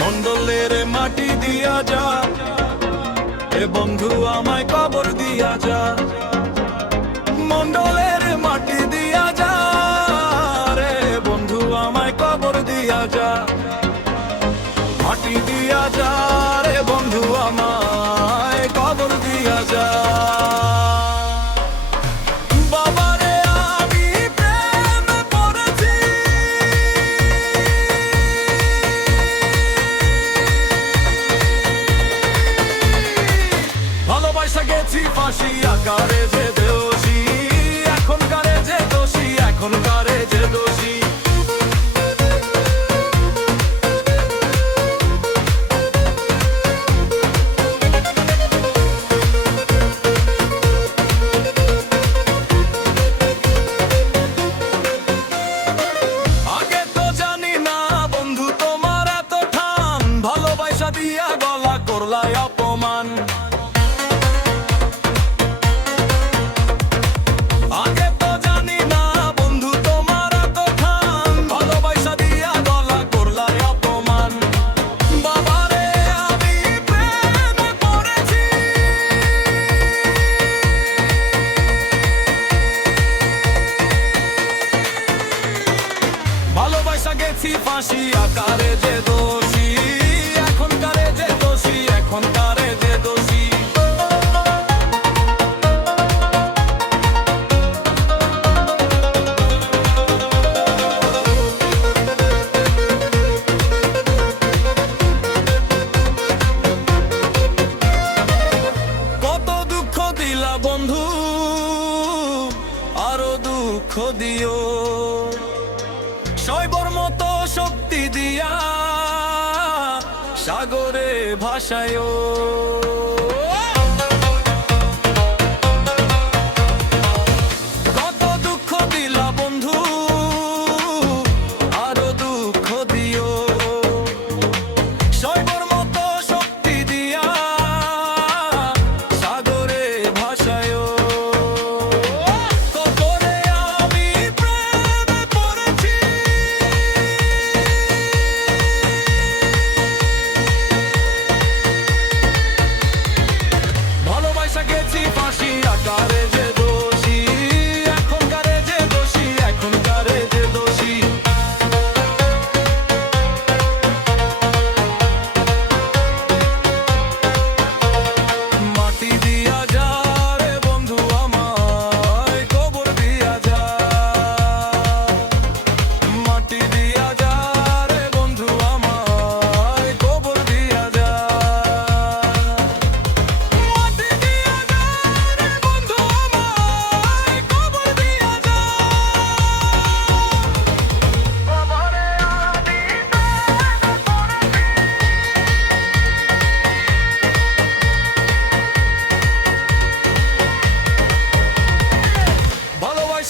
মন্ডলের মাটি দিয়া যা, এ বন্ধু আমায় কবর দিয়া যা। মন্ডলের মাটি দিয়া যা, রে বন্ধু আমায় কবর দিয়া যা। মাটি দিয়া যা। ভালোবাসা ফাঁসি আকারে যে দোষী। এখন কারে যে দোষী এখন কারে যে দোষী। ভালোবাসা গেছি ফাঁসি, আকারে যে দোষী। এখন কারে যে দোষী এখন কারে যে দোষী। কত দুঃখ দিলা বন্ধু, আরও দুঃখ দিও। সাগরে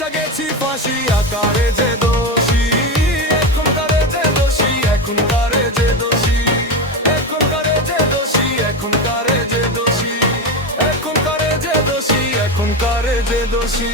ভালোবাসা গেছি ফাঁসি, আকারে যে দোষী। এখন কারে যে দোষী এখন কারে যে দোষী। এখন কারে যে দোষী এখন কারে যে দোষী। এখন কারে যে দোষী এখন কারে যে দোষী।